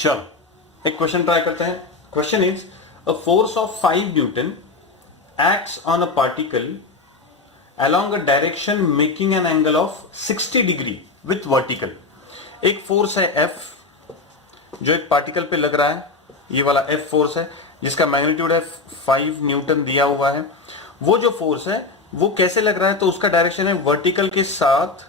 चलो एक question try करते हैं। Question is a force of 5 Newton acts on a particle along a direction making an angle of 60 degree with vertical। एक force है F जो एक पार्टिकल पे लग रहा है, ये वाला F फोर्स है जिसका मैग्नीट्यूड है 5 न्यूटन दिया हुआ है। वो जो फोर्स है वो कैसे लग रहा है, तो उसका डायरेक्शन है वर्टिकल के साथ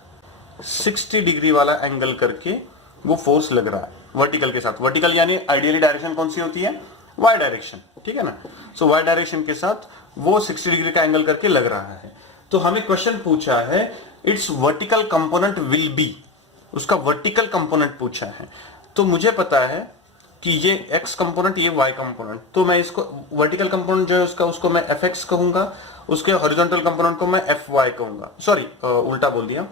60 डिग्री वाला एंगल करके वो फोर्स लग रहा है वर्टिकल के साथ। वर्टिकल यानी आइडियली डायरेक्शन कौन सी होती है, वाई डायरेक्शन, ठीक है ना। सो वाई डायरेक्शन के साथ वो 60 डिग्री का एंगल करके लग रहा है। तो हमें क्वेश्चन पूछा है it's vertical component will be, उसका वर्टिकल कंपोनेंट पूछा है। तो मुझे पता है कि ये x कंपोनेंट, ये y कंपोनेंट, तो मैं इसको वर्टिकल कंपोनेंट जो है उसका, उसको मैं fx कहूंगा, उसके हॉरिजॉन्टल कंपोनेंट को मैं fy कहूंगा। सॉरी उल्टा बोल दिया,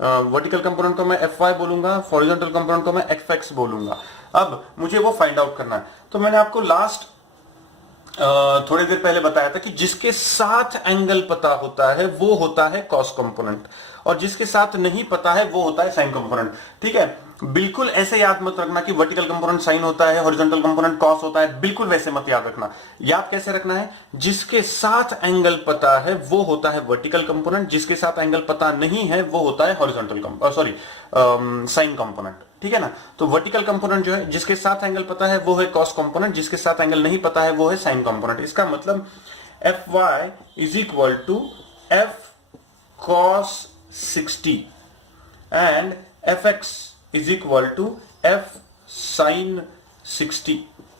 वर्टिकल कंपोनेंट को मैं fy बोलूंगा, हॉरिजॉन्टल कंपोनेंट को मैं fx बोलूंगा। अब मुझे वो फाइंड आउट करना है। तो मैंने आपको लास्ट थोड़ी देर पहले बताया था कि जिसके साथ एंगल पता होता है वो होता है कॉस कंपोनेंट, और जिसके साथ नहीं पता है वो होता है साइन कंपोनेंट। ठीक है, बिल्कुल ऐसे याद मत रखना कि वर्टिकल कंपोनेंट साइन होता है, हॉरिजॉन्टल कंपोनेंट कॉस होता है, बिल्कुल वैसे मत याद रखना। याद कैसे रखना है, जिसके साथ एंगल पता है वो होता है वर्टिकल कंपोनेंट, जिसके साथ एंगल पता नहीं है वो होता है हॉरिजॉन्टल सॉरी साइन कंपोनेंट। ठीक है ना। तो वर्टिकल कंपोनेंट जो है जिसके साथ एंगल पता है वो है कॉस कंपोनेंट, जिसके साथ एंगल नहीं पता है वो है साइन कंपोनेंट। इसका मतलब Fy is equal to F cos 60 and Fx is equal to F sin 60।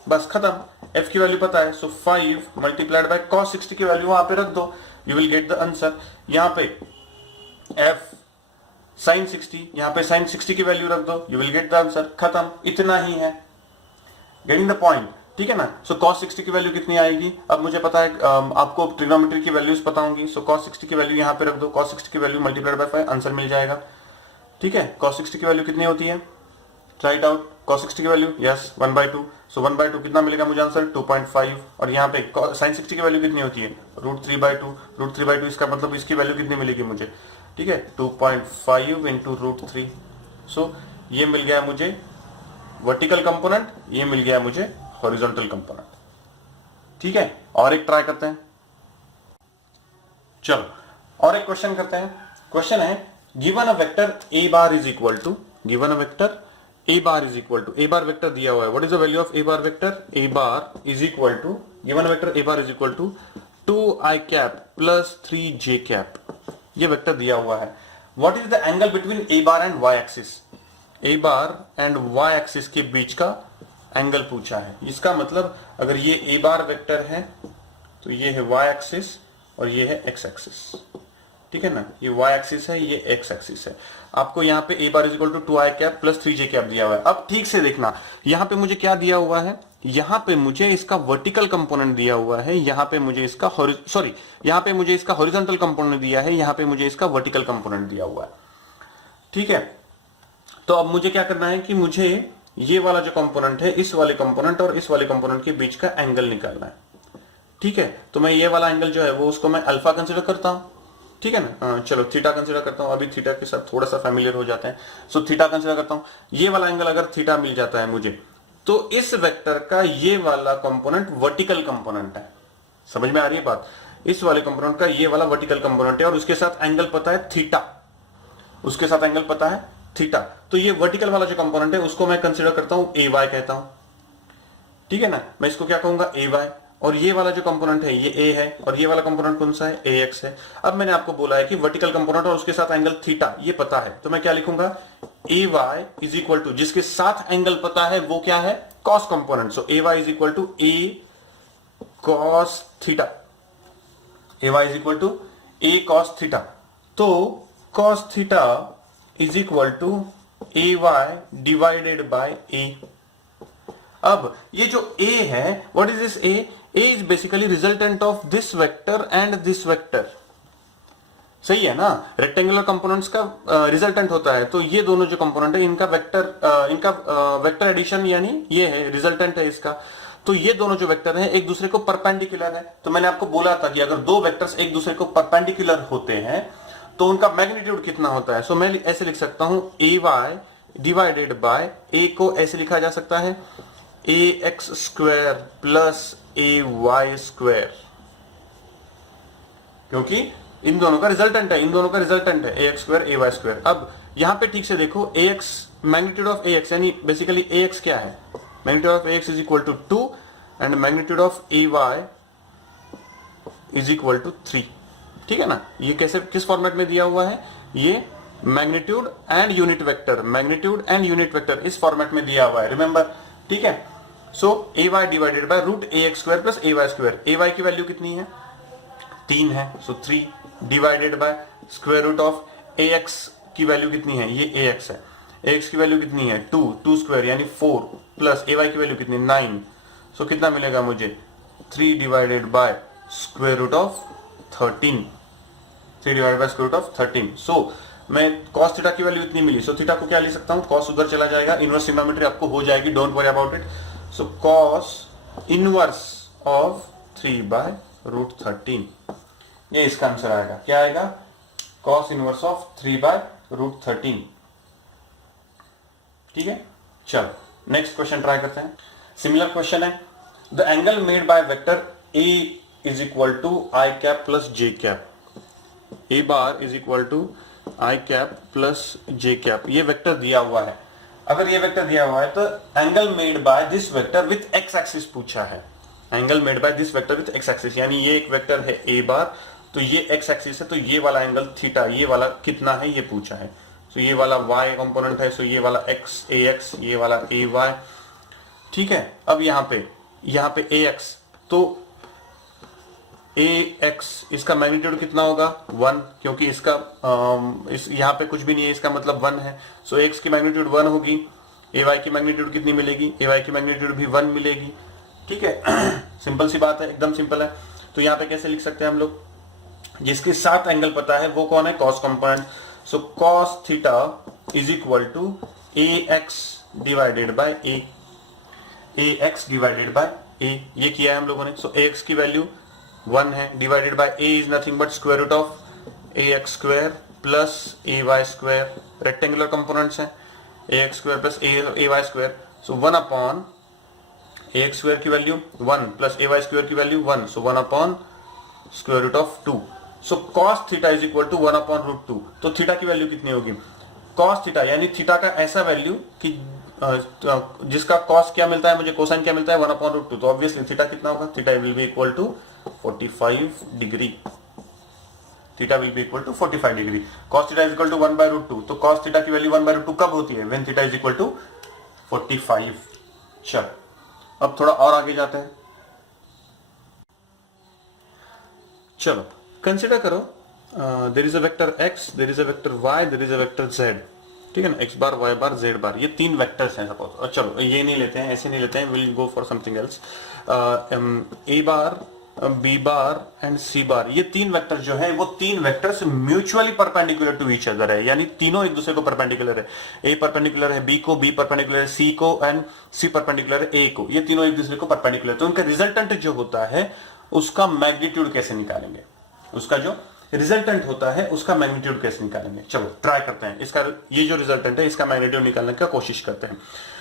बस खत्म। F की वैल्यू पता है, सो 5 मल्टीप्लाइड बाय cos 60 की वैल्यू वहां पे रख दो, you will get the answer. यहां पे F sin 60, यहां पे sin 60 की वैल्यू रख दो, you will get the answer. खत्म, इतना ही है। गेटिंग द पॉइंट, ठीक है ना। सो cos 60 की वैल्यू कितनी आएगी, अब मुझे पता है, आपको ट्रिग्नोमेट्री की वैल्यूज पता होंगी। सो cos 60 की वैल्यू यहां पे रख दो, cos 60 की वैल्यू मल्टीप्लाइड बाय 5, आंसर मिल जाएगा। ठीक है, cos 60 की वैल्यू कितनी होती है, ट्राई इट आउट। cos 60 की वैल्यू यस 1/2, सो 1/2 कितना मिलेगा मुझे आंसर 2.5। और यहाँ पे sin 60 की वैल्यू कितनी होती है, √3/2, √3/2 इसका मतलब इसकी वैल्यू कितनी मिलेगी मुझे, ठीक है 2.5 इंटू √3। सो ये मिल गया मुझे वर्टिकल कंपोनेंट, ये मिल गया मुझे हॉरिजॉन्टल कंपोनेंट। ठीक है, और एक ट्राई करते हैं। चलो और एक क्वेश्चन करते हैं। क्वेश्चन है given a vector a bar is equal to, given a vector a bar is equal to, a bar vector दिया हुआ है। What is the value of a bar vector, a bar is equal to, given a vector a bar is equal to 2i cap plus 3j cap, ये vector दिया हुआ है। What is the angle between a bar and y axis, a bar and y axis के बीच का angle पूछा है। इसका मतलब अगर ये a बार वेक्टर है तो ये है y एक्सिस और ये है x एक्सिस। ठीक है ना, ये y एक्सिस है, ये x एक्सिस है। आपको यहाँ पे a bar is equal to 2i cap plus 3j cap दिया हुआ है। अब ठीक से देखना, यहाँ पे मुझे क्या दिया हुआ है, यहाँ पे मुझे इसका वर्टिकल कंपोनेंट दिया हुआ है, यहाँ पे मुझे इसका सॉरी यहाँ पे मुझे इसका हॉरिजॉन्टल कंपोनेंट दिया है, यहाँ पे मुझे इसका वर्टिकल कंपोनेंट दिया हुआ है। ठीक है, तो अब मुझे क्या करना है कि मुझे ये वाला जो कंपोनेंट है, इस वाले कंपोनेंट और इस वाले कंपोनेंट के बीच का एंगल निकालना है। ठीक है, तो मैं ये वाला एंगल जो है वो उसको मैं अल्फा कंसिडर करता हूं। ठीक है ना, चलो थीटा कंसिडर करता हूं, अभी थीटा के साथ थोड़ा सा फैमिलियर हो जाते हैं। सो थीटा कंसिडर करता हूं, ये वाला एंगल अगर थीटा मिल जाता है मुझे, तो इस वेक्टर का ये वाला कंपोनेंट वर्टिकल कंपोनेंट है। समझ में आ रही है बात, इस वाले कंपोनेंट का ये वाला वर्टिकल कंपोनेंट है और उसके साथ एंगल पता है थीटा, उसके साथ एंगल पता है थीटा। तो ये वर्टिकल वाला जो कंपोनेंट है उसको मैं कंसिडर करता हूं ए वाई कहता हूं। ठीक है ना, मैं इसको क्या कहूंगा ए वाई, और ये वाला जो कंपोनेंट है ये ए है और ये वाला कंपोनेंट कौन सा है, ए एक्स है। अब मैंने आपको बोला है कि वर्टिकल कंपोनेंट और उसके साथ एंगल थीटा ये पता है, तो मैं क्या लिखूंगा, a y is equal to, जिसके साथ एंगल पता है वो क्या है, cos component. So a y is equal to a cos theta, a y is equal to a cos theta. तो cos theta is equal to a y divided by a. अब ये जो a है, what is this a? a is basically resultant of this vector and this vector. सही है ना, rectangular components का resultant होता है। तो ये दोनों जो कंपोनेंट है इनका वेक्टर एडिशन यानी ये है, रिजल्टेंट है इसका। तो ये दोनों जो वेक्टर हैं एक दूसरे को परपेंडिकुलर है। तो मैंने आपको बोला था कि अगर दो वेक्टर्स एक दूसरे को परपेंडिकुलर होते हैं तो उनका मैग्नीट्यूड कितना होता है। सो मैं ऐसे लिख सकता हूं, ए वाई डिवाइडेड बाय ए को ऐसे लिखा जा सकता है ax square plus ay square, क्योंकि इन दोनों का रिजल्टेंट है, ax स्क्वायर ay स्क्वायर। अब यहां पे ठीक से देखो, ax मैग्नीट्यूड ऑफ ax यानी बेसिकली ax क्या है, magnitude of ax is equal to 2 and magnitude of ay is equal to 3। ठीक है ना, ये कैसे किस फॉर्मेट में दिया हुआ है, ये मैग्नीट्यूड एंड यूनिट वेक्टर इस फॉर्मेट में दिया हुआ है, रिमेंबर। ठीक है, so ay divided by root ax square plus ay square. ay की वैल्यू कितनी है, 3 है, so 3 divided by square root of ax की वैल्यू कितनी है, ये ax है, ax की वैल्यू कितनी है 2 स्क्वायर यानी 4 प्लस ay की वैल्यू कितनी 9, सो कितना मिलेगा मुझे 3 divided by square root of 13, 3 divided by square root of 13। So मैं cos थीटा की वैल्यू इतनी मिली, सो थीटा को क्या लिख सकता हूं, cos उधर चला जाएगा, इनवर्स ट्रिग्नोमेट्री आपको हो जाएगी, don't worry about it. So cos inverse of 3 by root 13, ये इसका आंसर आएगा, क्या आएगा, cos inverse of 3 by root 13। ठीक है, चलो नेक्स्ट क्वेश्चन ट्राई करते हैं। सिमिलर क्वेश्चन है, the angle made by vector a is equal to I cap plus J cap, A bar is equal to I cap plus J cap, ये vector दिया हुआ है। अगर ये वेक्टर दिया हुआ है तो angle made by this vector with x axis पूछा है, angle made by this vector with x axis, यानी ये एक वेक्टर है ए बार, तो ये एक्स एक्सिस है, तो ये वाला एंगल थीटा, ये वाला कितना है ये पूछा है। सो ये वाला y कंपोनेंट है, सो ये वाला x ax, ये वाला ay। ठीक है, अब यहाँ पे ax, तो ax इसका मैग्नीट्यूड कितना होगा 1, क्योंकि इसका यहाँ पे कुछ भी नहीं है, इसका मतलब 1 है, सो x की मैग्नीट्यूड 1 होगी, ay की मैग्नीट्यूड कितनी मिलेगी, ay की मैग्नीट्यूड भी 1 मिलेगी। ठीक है, सिंपल सी बात है, एकदम सिंपल है। तो यहाँ पे कैसे लिख सकते हैं हम लोग, जिसके साथ एंगल पता है वो कौन है, cos component. So cos theta is equal to ax divided by a, ax divided by a, ये किया है हम लोगों ने। सो ax की वैल्यू 1 है, divided by a is nothing but square root of ax square plus ay square, rectangular components हैं, ax square plus ay square. So 1 upon ax square की वैल्यू 1 प्लस ay स्क्वायर की value 1, so 1 upon square root of 2। So cos theta is equal to 1 upon root 2, तो theta की value कितनी होगी, cos theta यानी theta का ऐसा value कि जिसका cos क्या मिलता है मुझे, कोसाइन क्या मिलता है 1 अपॉन रूट 2, तो ऑब्वियसली थीटा कितना होगा, theta will be equal to 45 degree, theta will be equal to 45 degree. cos theta is equal to 1 by root 2, तो cos थीटा की वैल्यू 1 बाय रूट 2 कब होती है, when theta is equal to 45। चलो अब थोड़ा और आगे जाते हैं। चलो कंसिडर करो, there is a vector x, there is a vector y, there is a vector z। ठीक है ना, x बार, y बार, z बार, ये 3 वेक्टर्स हैं सपोज। और चलो ये नहीं लेते हैं, ऐसे नहीं लेते हैं, will go for something else. a bar, b bar and c bar, ये 3 वेक्टर जो है वो 3 vectors mutually perpendicular to each other है, यानी तीनों एक दूसरे को परपेंडिकुलर है। a परपेंडिकुलर है b को, b परपेंडिकुलर है c को एंड c परपेंडिकुलर है a को, ये तीनों एक दूसरे को परपेंडिकुलर। तो उनका रिजल्टेंट जो होता है उसका मैग्नीट्यूड कैसे निकालेंगे, उसका जो रिजल्टेंट होता है उसका मैग्नीट्यूड कैसे निकालेंगे। चलो ट्राई करते हैं, इसका ये जो रिजल्टेंट है इसका मैग्नीट्यूड निकालने का कोशिश करते हैं।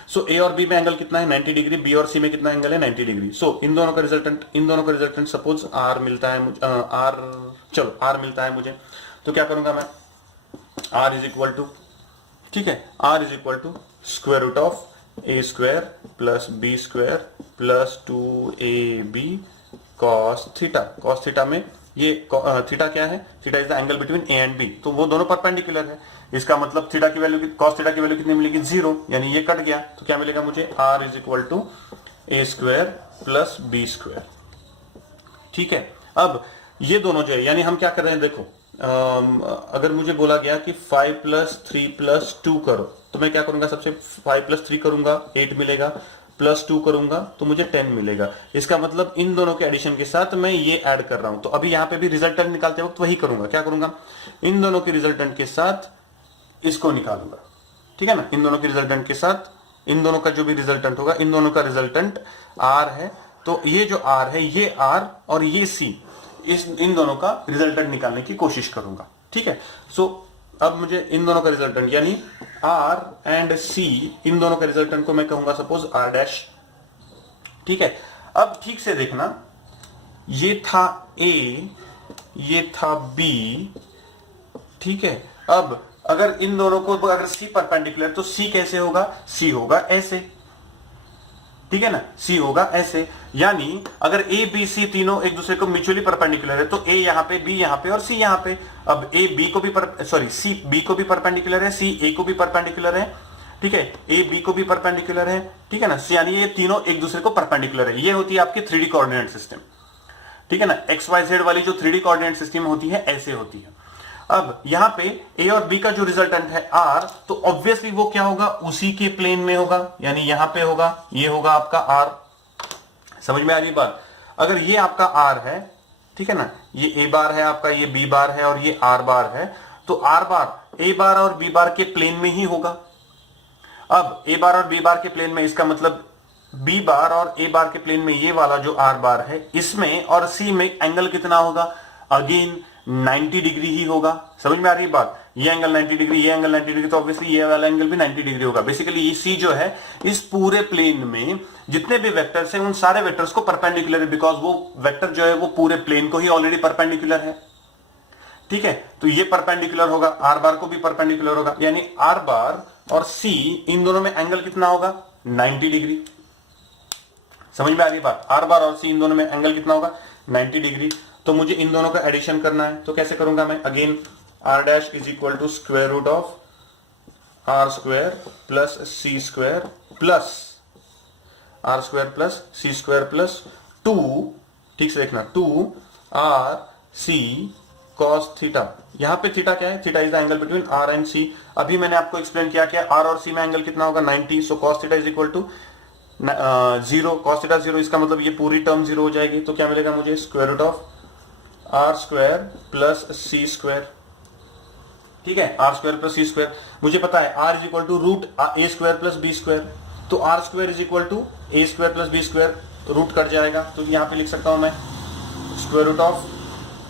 सो ए और बी में एंगल कितना है 90 डिग्री, बी और सी में कितना एंगल है 90 डिग्री। सो इन दोनों का रिजल्टेंट सपोज आर मिलता है मुझे, आर मिलता है मुझे, तो क्या करूंगा मैं, आर इज इक्वल टू, ठीक है, R is equal to square root of A square plus B square plus 2ab cos theta. cos theta में ये थीटा क्या है, theta is the angle between A and B, तो वो दोनों perpendicular है। इसका मतलब थीटा की वैल्यू, cos थीटा की वैल्यू कितनी मिलेगी 0, यानी ये कट गया, तो क्या मिलेगा मुझे, r is equal to A square plus B square. ठीक है, अब ये दोनों जो है, यानी हम क्या कर रहे हैं, देखो अगर मुझे बोला गया कि 5 प्लस 3 प्लस 2 करो, तो मैं क्या करूंगा, सबसे 5 प्लस 3 करूंगा 8 मिलेगा, प्लस 2 करूंगा तो मुझे 10 मिलेगा। इसका मतलब इन दोनों के एडिशन के साथ मैं ये ऐड कर रहा हूं, तो अभी यहां पे भी रिजल्टेंट निकालते वक्त वही करूंगा, क्या करूंगा, इन दोनों के रिजल्टेंट के साथ इसको निकालूंगा। ठीक है ना, इन दोनों के रिजल्टेंट के साथ इन दोनों का जो भी रिजल्टेंट होगा, इन दोनों का रिजल्टेंट r है, तो ये जो r है, ये r और ये c, इन दोनों का रिजल्टेंट निकालने की कोशिश करूंगा। ठीक है, सो अब मुझे इन दोनों का रिजल्टेंट यानी R एंड C, इन दोनों का रिजल्टेंट को मैं कहूंगा सपोज R डैश। ठीक है, अब ठीक से देखना, ये था A, ये था B। ठीक है, अब अगर इन दोनों को अगर C परपेंडिकुलर तो C कैसे होगा, C होगा ऐसे। ठीक है ना, C होगा ऐसे, यानी अगर A B C तीनों एक दूसरे को म्यूचुअली परपेंडिकुलर है तो A यहां पे, B यहां पे और C यहां पे। अब A B को भी C B को भी परपेंडिकुलर है, C A को भी परपेंडिकुलर है। ठीक है, A B को भी परपेंडिकुलर है। ठीक है ना, यानी ये तीनों एक दूसरे को परपेंडिकुलर है। ये होती है आपकी 3D कोऑर्डिनेट सिस्टम। ठीक है ना, XYZ वाली जो 3D कोऑर्डिनेट सिस्टम होती है ऐसे होती है। अब यहां पे A और B का जो रिजल्टेंट है R, तो ऑब्वियसली वो क्या होगा, उसी के प्लेन में होगा, यानी यहां पे होगा, ये होगा आपका R। समझ में आ रही बात? अगर ये आपका R है, ठीक है ना, ये A बार है आपका, ये B बार है और ये R बार है, तो R बार A बार और B बार के प्लेन में ही होगा। अब A बार और B बार के प्लेन में, इसका मतलब B बार और A बार के प्लेन में ये वाला जो R बार है, इसमें और C में एंगल कितना होगा, अगेन 90 डिग्री ही होगा। समझ में आ रही है बात? ये एंगल 90 डिग्री, ये एंगल 90 डिग्री, तो ऑब्वियसली ये वाला एंगल भी 90 डिग्री होगा। बेसिकली ये C जो है, इस पूरे प्लेन में जितने भी वेक्टर्स हैं उन सारे वेक्टर्स को परपेंडिकुलर है, बिकॉज वो वेक्टर जो है वो पूरे प्लेन को ही ऑलरेडी परपेंडिकुलर है। ठीक है, तो ये परपेंडिकुलर होगा, R बार को भी परपेंडिकुलर होगा, यानी R बार और C इन दोनों में एंगल कितना होगा, 90 डिग्री। समझ में आ रही बात? R बार और C इन दोनों में एंगल कितना होगा, 90 डिग्री। तो मुझे इन दोनों का एडिशन करना है, तो कैसे करूंगा मैं, again R dash is equal to square root of R square plus C square plus R square plus C square plus 2, ठीक से देखना, 2R C cos थीटा। यहां पे थीटा क्या है, theta is the angle between R and C। अभी मैंने आपको एक्सप्लेन किया क्या R और C में एंगल कितना होगा, 90, so cos theta is equal to 0, cos theta 0, इसका मतलब ये पूरी टर्म 0 हो जाएगी। तो क्या मिलेगा मुझे, square root of R square plus C square. ठीक है, R square plus C square, मुझे पता है R is equal to root A square plus B square, तो R square is equal to A square plus B square, root cut जाएगा, तो यहां पे लिख सकता हूं मैं square root of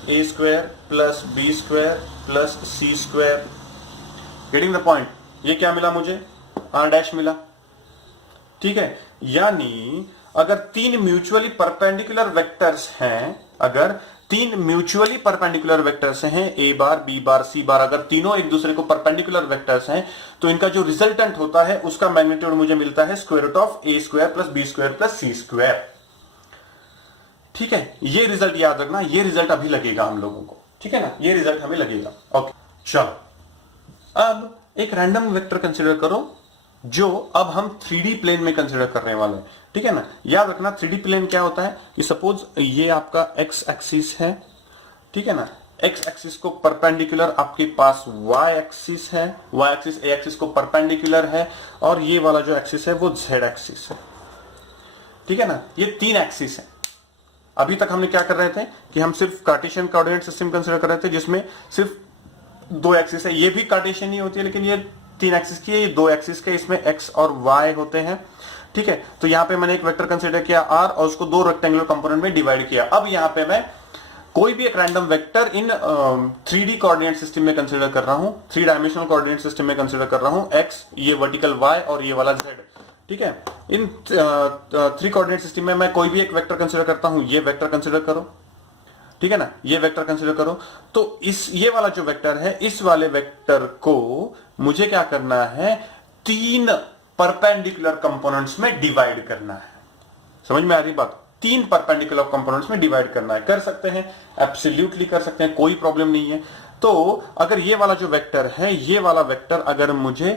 A square plus B square plus C square. Getting the point? ये क्या मिला मुझे, R डैश मिला। ठीक है, यानी अगर तीन म्यूचुअली परपेंडिकुलर वेक्टर्स हैं, अगर तीन म्यूचुअली परपेंडिकुलर वेक्टर्स हैं, A bar, B bar, C बार, अगर तीनों एक दूसरे को परपेंडिकुलर वेक्टर्स हैं, तो इनका जो रिजल्टेंट होता है उसका मैग्नीट्यूड मुझे मिलता है square root of A square plus B square plus C square. ठीक है, ये रिजल्ट याद रखना, ये रिजल्ट अभी लगेगा हम लोगों को। ठीक है ना, ये रिजल्ट हमें लगेगा। ओके, चलो अब एक रैंडम वेक्टर कंसीडर करो जो अब हम 3D प्लेन में कंसीडर करने वाले हैं। ठीक है ना, याद रखना 3D प्लेन क्या होता है कि सपोज ये आपका x एक्सिस है। ठीक है ना, x एक्सिस को परपेंडिकुलर आपके पास y एक्सिस है, y एक्सिस a एक्सिस को परपेंडिकुलर है, और ये वाला जो एक्सिस है वो z एक्सिस है। ठीक है ना, ये तीन एक्सिस है। अभी तक हमने क्या कर रहे थे कि हम सिर्फ कार्टेशियन कोऑर्डिनेट सिस्टम कंसीडर कर रहे थे जिसमें सिर्फ दो एक्सिस है। ये भी कार्टेशियन ही होती है, लेकिन ये तीन एक्सिस की है, ये दो एक्सिस के, इसमें x और y होते हैं। ठीक है, तो यहां पे मैंने एक वेक्टर कंसीडर किया r और उसको दो रेक्टेंगुलर कंपोनेंट में डिवाइड किया। अब यहां पे मैं कोई भी एक रैंडम वेक्टर इन 3D कोऑर्डिनेट सिस्टम में कंसीडर कर रहा हूं, 3 डायमेंशनल कोऑर्डिनेट सिस्टम में कंसीडर कर रहा हूं, x, ये वर्टिकल y और ये वाला z। ठीक है, इन 3 कोऑर्डिनेट सिस्टम में मैं कोई भी एक वेक्टर कंसीडर करता हूं, ये वेक्टर कंसीडर करो। ठीक है ना, ये वेक्टर कंसीडर करो, तो ये वाला जो वेक्टर है, इस वाले वेक्टर को मुझे क्या करना है, तीन परपेंडिकुलर कंपोनेंट्स में डिवाइड करना है। समझ में आ रही बात? तीन परपेंडिकुलर कंपोनेंट्स में डिवाइड करना है। कर सकते हैं, एब्सोल्युटली कर सकते हैं, कोई प्रॉब्लम नहीं है। तो अगर ये वाला जो वेक्टर है, ये वाला वेक्टर अगर मुझे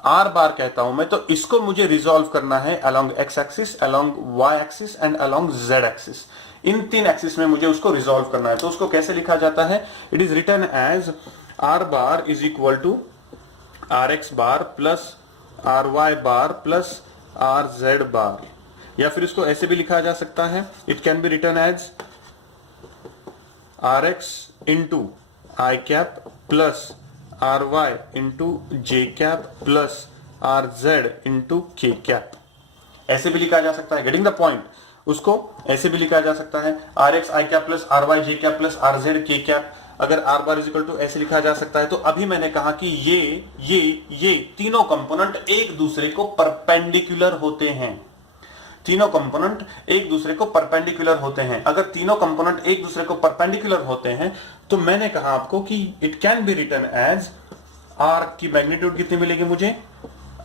R बार कहता हूं मैं, तो इसको मुझे रिजॉल्व करना है along x axis, along y axis and along z axis. इन तीन एक्सिस में मुझे उसको रिजॉल्व करना है। तो उसको कैसे लिखा जाता है, it is written as R bar is equal to RX bar plus RY bar plus RZ bar, या फिर इसको ऐसे भी लिखा जा सकता है, it can be written as RX into I cap plus RY into J cap plus RZ into K cap, ऐसे भी लिखा जा सकता है। Getting the point? उसको ऐसे भी लिखा जा सकता है RX I cap plus RY J cap plus RZ K cap. अगर r बार इक्वल टू ऐसे लिखा जा सकता है, तो अभी मैंने कहा कि ये तीनों कंपोनेंट एक दूसरे को परपेंडिकुलर होते हैं। तीनों कंपोनेंट एक दूसरे को परपेंडिकुलर होते हैं। अगर तीनों कंपोनेंट एक दूसरे को परपेंडिकुलर होते हैं तो मैंने कहा आपको कि it can be written as r की मैग्नीट्यूड कितनी मिलेगी मुझे,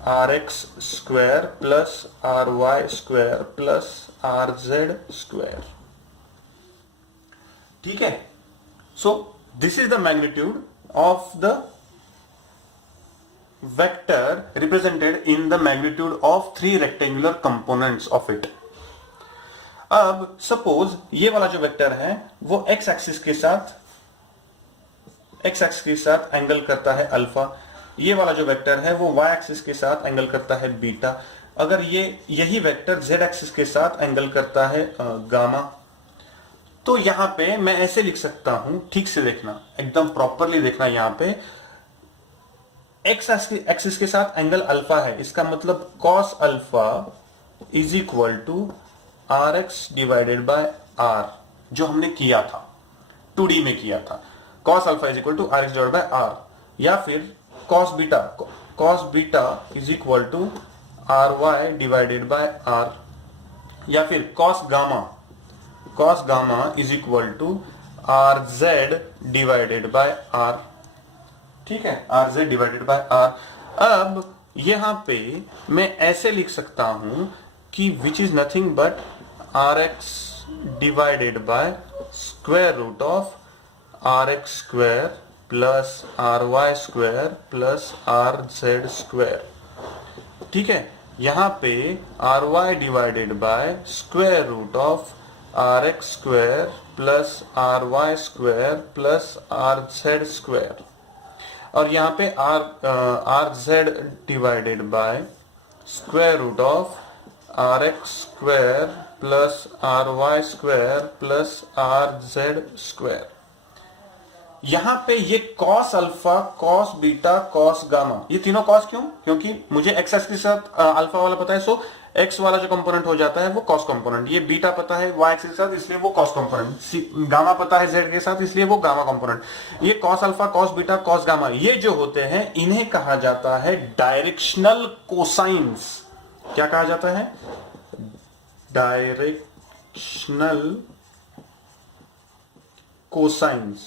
rx square plus ry square plus rz square. ठीक है, so this is the magnitude of the vector represented in the magnitude of 3 rectangular components of it। अब suppose ये वाला जो वेक्टर है वो x एक्सिस के साथ एंगल करता है अल्फा, ये वाला जो वेक्टर है वो y एक्सिस के साथ एंगल करता है बीटा, अगर यही वेक्टर z एक्सिस के साथ एंगल करता है गामा, तो यहां पे मैं ऐसे लिख सकता हूं, ठीक से देखना, एकदम प्रॉपरली देखना, यहां पे एक्स एक्सिस के साथ एंगल अल्फा है, इसका मतलब cos alpha is equal to R X divided by R, जो हमने किया था 2D में किया था। cos alpha is equal to R X divided by R, या फिर cos beta is equal to R Y divided by R, या फिर cos gamma is equal to R Z divided by R. ठीक है, R Z divided by R. अब यहां पे मैं ऐसे लिख सकता हूं कि which is nothing but R X divided by square root of R x square plus R Y square plus are Z square. ठीक है, यहां पे R Y divided by square root of R x square plus R Y square plus are Z square, और यहां पे R Z divided by square root of R x square plus R Y square plus are Z square. यहां पे ये cos alpha, cos beta, cos gamma, ये तीनों cos क्यों? क्योंकि मुझे x एक्सिस के साथ अल्फा वाला पता है, सो x वाला जो कंपोनेंट हो जाता है वो cos कंपोनेंट, ये बीटा पता है y एक्सिस के साथ इसलिए वो cos कंपोनेंट, गामा पता है z के साथ इसलिए वो गामा कंपोनेंट। ये cos alpha, cos beta, cos gamma, ये जो होते हैं इन्हें कहा जाता है डायरेक्शनल कोसाइंस। क्या कहा जाता है? Directional cosines.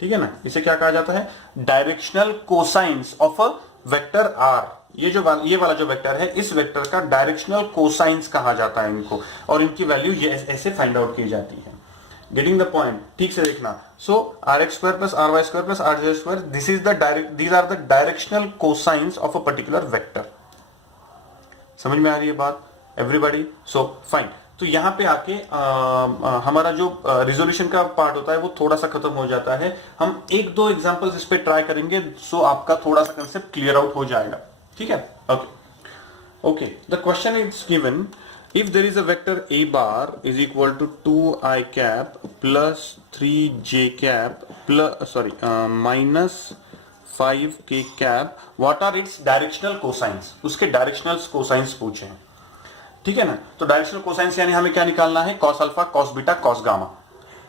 ठीक है ना, इसे क्या कहा जाता है? Directional cosines of a vector R. ये वाला जो वेक्टर है, इस वेक्टर का डायरेक्शनल कोसाइंस कहा जाता है इनको, और इनकी वैल्यू ये ऐसे फाइंड आउट की जाती है। Getting the point? ठीक से देखना। So r x square plus R Y square plus are Z square, these are the directional cosines of a particular vector. समझ में आ रही है बात एवरीबॉडी? So fine. तो यहां पे आके हमारा जो रिजोल्यूशन का पार्ट होता है वो थोड़ा सा खत्म हो जाता है। हम एक दो एग्जांपल्स इस पे ट्राई करेंगे, सो आपका थोड़ा सा कंसेप्ट क्लियर आउट हो जाएगा। ठीक है, okay. The question is given, if there is a vector a bar is equal to 2i cap plus 3j cap minus 5k cap, what are its directional cosines? उसके directional cosines पूछे हैं। ठीक है ना, तो डायरेक्शनल कोसाइंस यानी हमें क्या निकालना है? cos alpha, cos beta, cos gamma.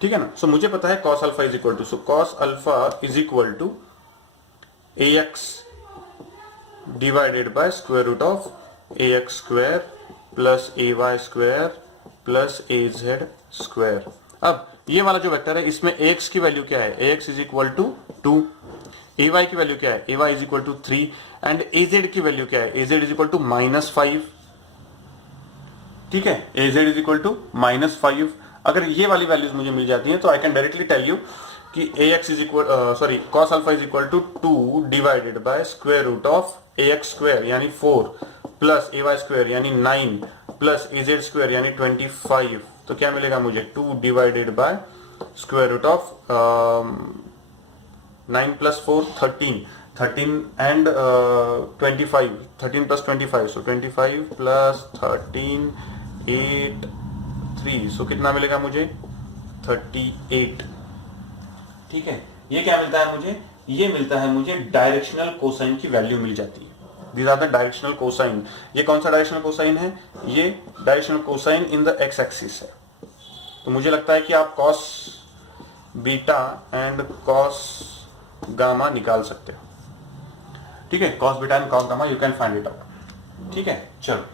ठीक है ना, सो मुझे पता है cos alpha is equal to, so cos alpha is equal to ax divided by square root of ax square plus ay square plus az square. अब ये वाला जो वेक्टर है इसमें ax की वैल्यू क्या है? ax is equal to 2, ay की वैल्यू क्या है? ay is equal to 3, and az की वैल्यू क्या है? az is equal to -5। ठीक है, az इज इक्वल टू -5। अगर ये वाली वैल्यूज मुझे मिल जाती हैं तो I can directly tell you कि ax is equal cos alpha is equal to 2 divided by square root of ax square यानी 4 प्लस ay स्क्वायर यानी 9 प्लस az स्क्वायर यानी 25। तो क्या मिलेगा मुझे? 2 divided by square root of 9 plus 4 13 and 25, 13 plus 25, so 25 plus 13 8 3, so कितना मिलेगा मुझे? 38। ठीक है, ये क्या मिलता है मुझे? ये मिलता है मुझे डायरेक्शनल कोसाइन की वैल्यू मिल जाती है। These are the directional cosine. ये कौन सा डायरेक्शनल कोसाइन है? ये directional cosine in the X axis है। तो मुझे लगता है कि आप cos beta and cos gamma निकाल सकते हो। ठीक है, cos beta and cos gamma you can find it out. ठीक है, चलो।